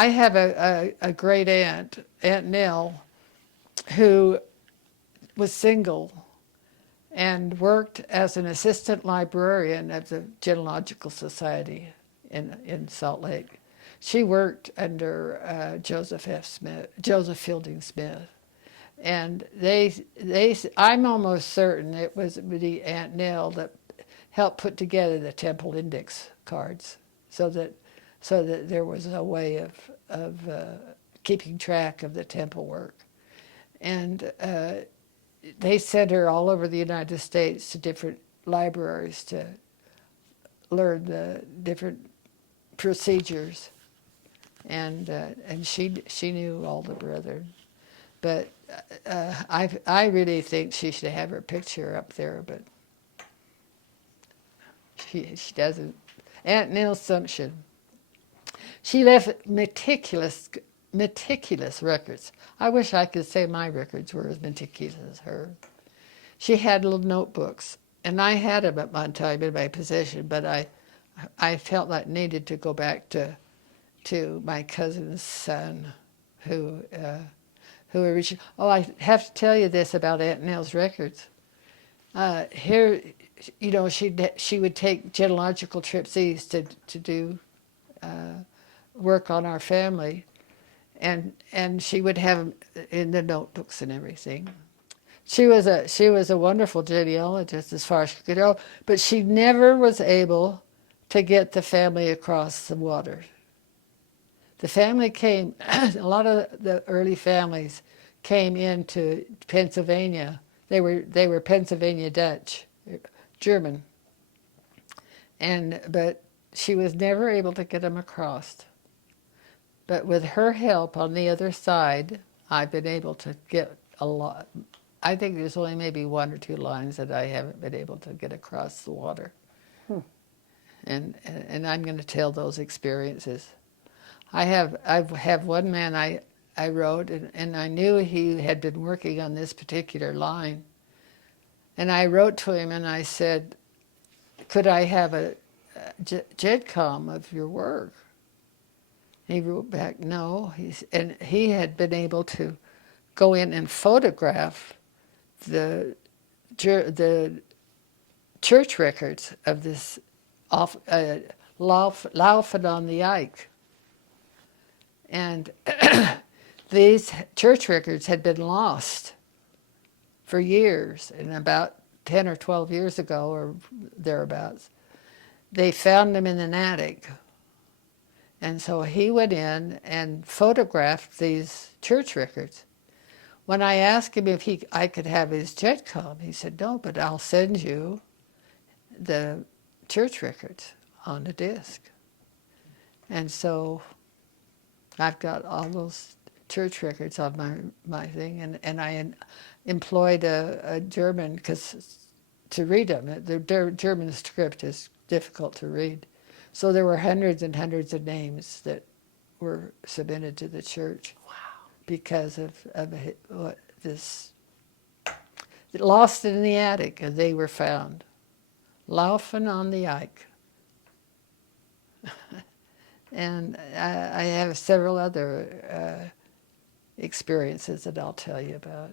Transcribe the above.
I have a great aunt, Aunt Nell, who was single and worked as an assistant librarian at the Genealogical Society in Salt Lake. She worked under Joseph Fielding Smith, and I'm almost certain it was the Aunt Nell that helped put together the temple index cards, so that there was a way of keeping track of the temple work, and they sent her all over the United States to different libraries to learn the different procedures, and she knew all the brethren. But I really think she should have her picture up there, but she doesn't. Aunt Nell Sumption. She left meticulous records. I wish I could say my records were as meticulous as her. She had little notebooks, and I had them at one time in my possession, but I felt like I needed to go back to my cousin's son, who originally. Oh, I have to tell you this about Aunt Nell's records. Here, you know, she would take genealogical trips east to do work on our family, and she would have them in the notebooks and everything. She was a wonderful genealogist as far as she could go, but she never was able to get the family across the water. The family came, a lot of the early families came into Pennsylvania. They were Pennsylvania Dutch, German, but she was never able to get them across. But with her help on the other side, I've been able to get a lot. I think there's only maybe one or two lines that I haven't been able to get across the water. And I'm going to tell those experiences. I have one man I wrote, and I knew he had been working on this particular line. And I wrote to him and I said, could I have a JEDCOM of your work? He wrote back, no. And he had been able to go in and photograph the church records of this Laufen on the Ike. And these church records had been lost for years, and about 10 or 12 years ago or thereabouts, they found them in an attic. And so he went in and photographed these church records. When I asked him if I could have his JEDCOM, he said, no, but I'll send you the church records on a disc. And so I've got all those church records on my thing, and I employed a German to read them. The German script is difficult to read. So there were hundreds and hundreds of names that were submitted to the church. Wow. Because of what this lost in the attic, and they were found. Laufen on the Ike. And I have several other experiences that I'll tell you about.